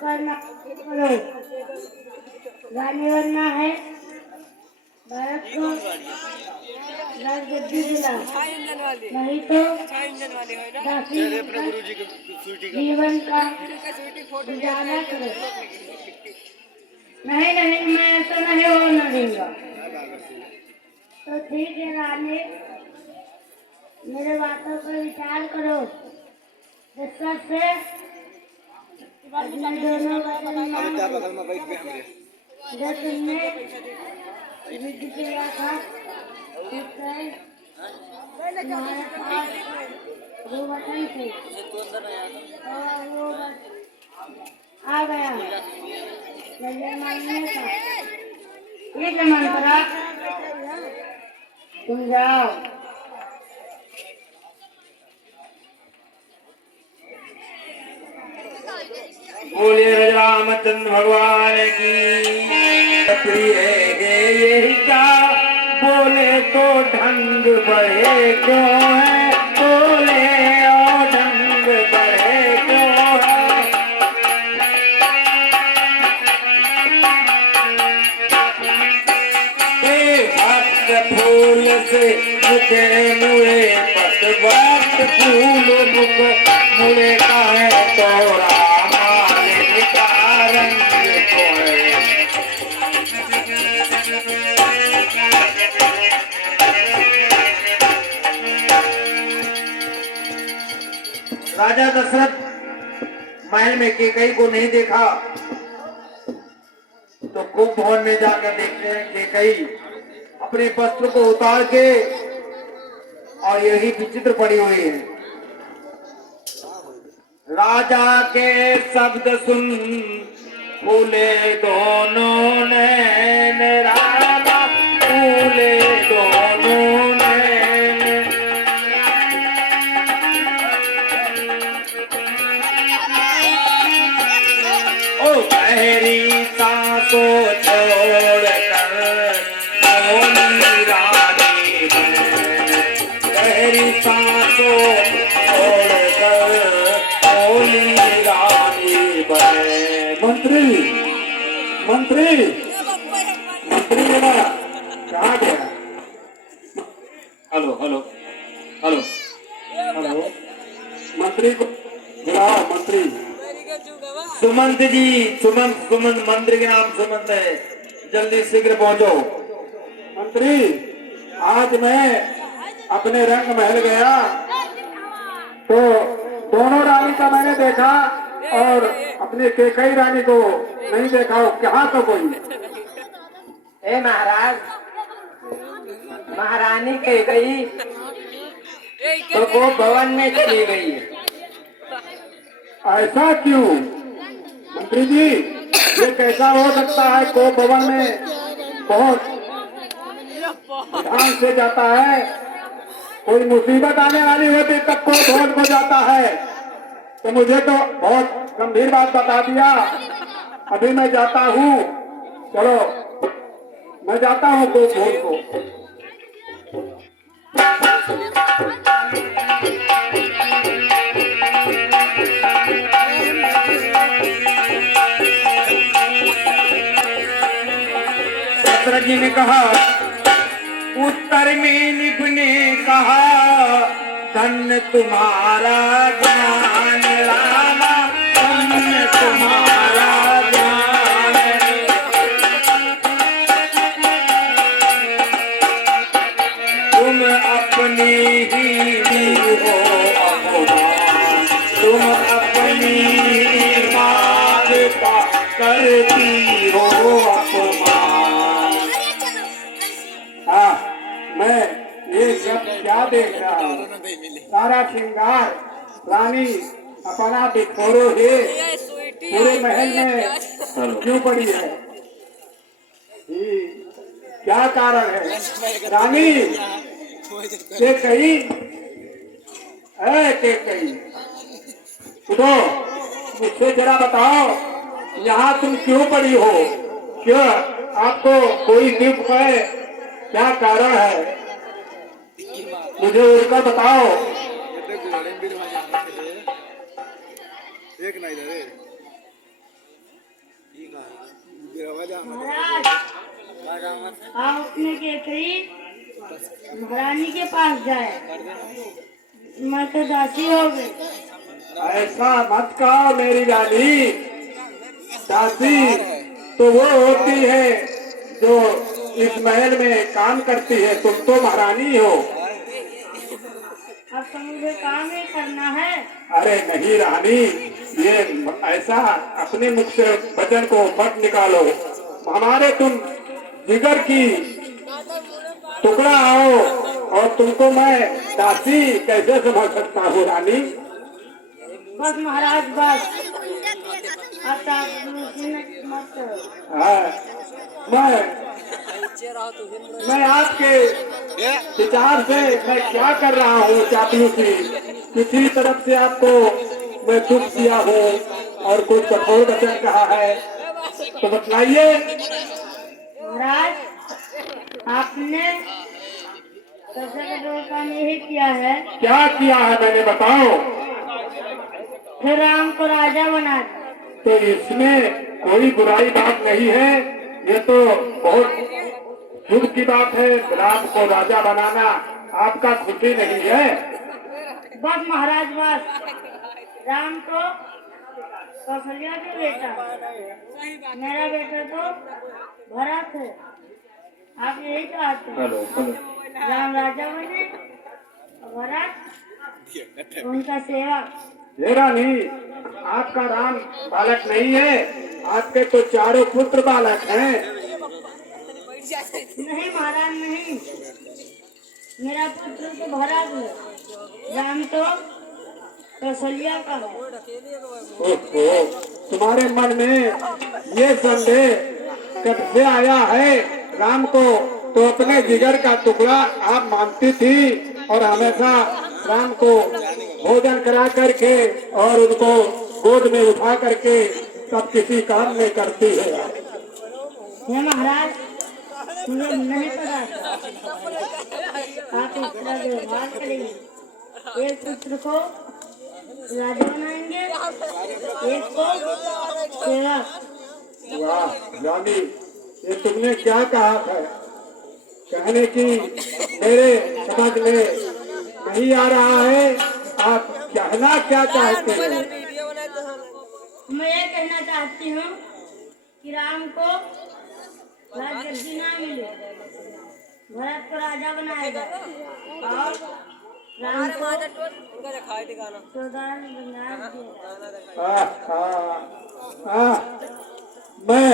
करना करो। रानी बनना है, भारत को राजगद्दी दिला, नहीं तो दासी जीवन का गुजारा करो। नहीं नहीं, मैं ऐसा नहीं होने दूंगा। तो ठीक है रानी, मेरे बातों पर विचार करो। डिस्कस से अपने दोनों वचन मान लो। जो तुमने विधि किया था उससे तुम्हारे पास वो वचन थे, और वो आ गया लल्ले मांगने का। ठीक है मंत्रा, तुम जाओ। बोले रामचंद्र भगवान की प्रिय यही का बोले तो ढंग बढ़े क्यों है, बोले और ढंग बढ़े क्यों है। भक्त फूल से मुखे मुड़े पत फूल मुख मुड़े का है तोरा राजा दशरथ महल में कैकई को नहीं देखा तो कुंभ भवन में जाकर देखते हैं कैकई अपने वस्त्र को उतार के और यही विचित्र पड़ी हुई है। राजा के शब्द सुन फूले दोनों नैन, रामा फूले दोनों नैन। ओ गहरी सांसों छोड़ कर सोनी रानी बन, गहरी सांसों छोड़ कर सोनी रानी बन। मंत्री मंत्री मंत्री मेरा कहाँ गया? हेलो हेलो हेलो हेलो, मंत्री को बुलाओ। मंत्री सुमंत जी, सुमंत मंत्री के नाम सुमंत है, जल्दी शीघ्र पहुंचो। मंत्री, आज मैं अपने रंग महल गया तो दोनों रानी का मैंने देखा और अपने कैकई रानी को नहीं देखा। कहाँ तो कोई? ए महाराज, महारानी कैकई तो वो भवन में चली गई है। ऐसा क्यों मंत्री जी? ये कैसा हो सकता है? को भवन में बहुत ध्यान से जाता है, कोई मुसीबत आने वाली होती तब को भवन को जाता है। तो मुझे तो बहुत गंभीर बात बता दिया। अभी मैं जाता हूँ, चलो मैं जाता हूँ को भवन को। दशरथ जी ने कहा, उत्तर में निप ने कहा, धन्य तुम्हारा ज्ञान रामा, धन्य तुम्हारा ज्ञान। तुम अपनी ही हो अपना, तुम अपनी मात का करती हो अपमान। मैं ये सब क्या देख रहा हूँ? सारा श्रृंगार रानी अपना बिखोरो है, पूरे महल में क्यों पड़ी है? क्या कारण है? रानी कैकई, कैकई सुनो, मुझसे जरा बताओ, यहाँ तुम क्यों पड़ी हो? क्यों आपको कोई दुख है? क्या कारण है? मुझे उड़कर बताओ। एक नहीं महाराज आप अपने केकरी महारानी के पास जाए, मैं तो दासी हो गई। ऐसा मत कहो मेरी रानी। दासी तो वो होती है जो इस महल में काम करती है, तुम तो महारानी हो। अब तो मुझे काम ही करना है। अरे नहीं रानी, ये ऐसा अपने मुख से वचन को मत निकालो। हमारे तुम जिगर की टुकड़ा हो और तुमको मैं दासी कैसे समझ सकता हूँ रानी। बस महाराज बस, अब तो आप मत करो। हाँ, मैं आपके विचार से मैं क्या कर रहा हूँ चापलूसी, किसी तरफ से आपको मैं दुख दिया हूँ और कुछ कठोर वचन कहा है तो बतलाइए। महाराज आपने सबसे कठोर काम यही किया है, क्या किया है मैंने, बताओ। फिर राम को राजा बना दिया। तो इसमें कोई बुराई बात नहीं है, ये तो बहुत शुभ की बात है। राम को राजा बनाना आपका खुशी नहीं है। बस महाराज बस, राम तो कौशल्या के बेटा, मेरा बेटा तो भरत है। आप यही चाहते हैं राम राजा बने और भरत उनका सेवक। ये रानी, आपका राम बालक नहीं है, आपके तो चारों पुत्र बालक हैं। नहीं महाराज नहीं, मेरा पुत्र तो भरत है, राम तो कौशल्या का है। ओहो, तुम्हारे मन में ये संदेह कब से आया है? राम को तो अपने जिगर का टुकड़ा आप मानती थी और हमेशा राम को भोजन करा करके और उनको गोद में उठा करके सब किसी काम में करती है। हे महाराज, मुझे नहीं पता था आप इस तरह व्यवहार करेंगे। एक पुत्र को राजा बनाएंगे, एक को सेवक। वाह रानी, ये तुमने क्या कहा था? कहने की मेरे समझ में नहीं आ रहा है, आप कहना क्या चाहते हैं? मैं ये कहना चाहती हूँ कि राम को राज्य ना मिले, भरत को राजा बनाया जाए और राम को चौदान बना दिया जाए। मैं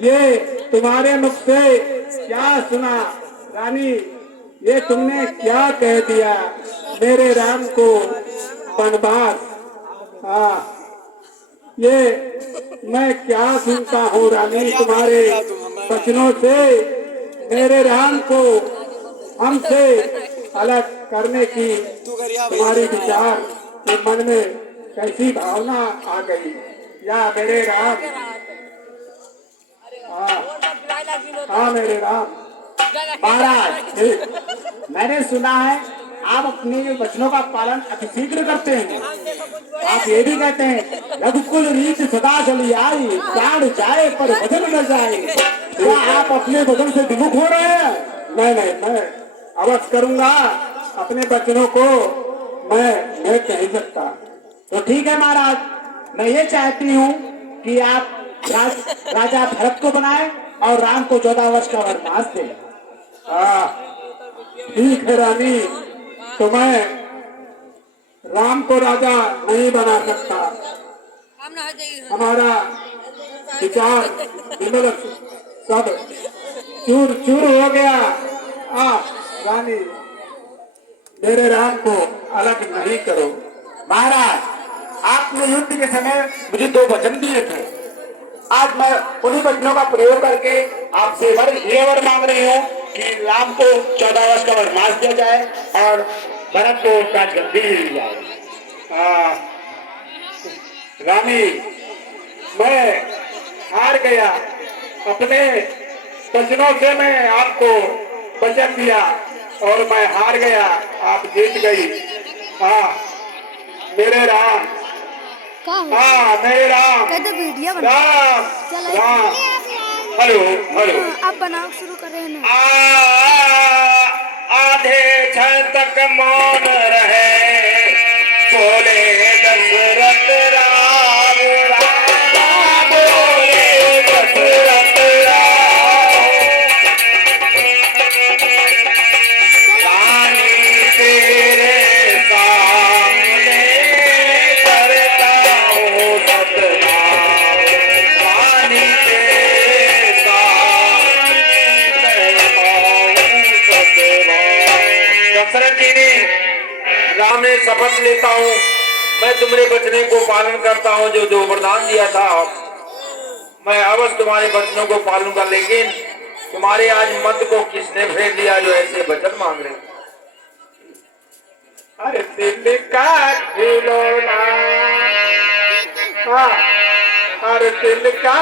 ये तुम्हारे मुख से क्या सुना रानी? ये तुमने क्या कह दिया मेरे राम को वनवास? ये मैं क्या सुनता हूँ रानी तुम्हारे वचनों से? मेरे राम को हमसे अलग करने की तुम्हारी विचार के मन में कैसी भावना आ गई? या मेरे राम, हाँ मेरे राम। महाराज, मैंने सुना है आप अपने वचनों का पालन अतिशीघ्र करते हैं। आप ये भी कहते हैं रघुकुल रीत सदा चली आई, प्राण जाए पर वचन न जाए। क्या आप अपने वचन से विमुख हो रहे हैं? नहीं, मैं अवश्य करूंगा अपने वचनों को, मैं कह सकता। तो ठीक है महाराज, मैं ये चाहती हूँ कि आप राजा भरत को बनाए और राम को 14 वर्ष का वनवास दें। ठीक है रानी, तो मैं राम को राजा नहीं बना सकता। हमारा विचार विमल सब चूर चूर हो गया। रानी, मेरे राम को अलग नहीं करो। महाराज, आपने युद्ध के समय मुझे 2 वचन दिए थे। आज मैं उन्हीं वचनों का प्रयोग करके आपसे ये वर मांग रही हूँ कि राम को 14 वर्ष का वनवास दिया जाए और भरत को राजगद्दी दी जाए। रानी, मैं हार गया। अपने वचनों से मैं आपको वचन दिया और मैं हार गया, आप जीत गई। मेरे राम, हाँ मेरे राम कहते वीडियो बना राम चलो राम हेलो हेलो आप बनाओ शुरू कर रहे हैं ना आधे क्षण तक मौन रहे बोले दशरथ राम राम बोले दशरथ राम रानी तेरे सामने करता हूँ सतनाम रानी तेरे सामने करता हूँ सतनाम दशरथ जी ने राम ने शपथ लेता हूँ मैं तुम्हारे वचनों को पालन करता हूँ जो वरदान दिया था मैं अवश्य तुम्हारे वचनों को पालूंगा लेकिन तुम्हारे आज मत को किसने फेर दिया जो ऐसे वचन मांग रहे अरे दिल का खिलौना हाँ, अरे दिल का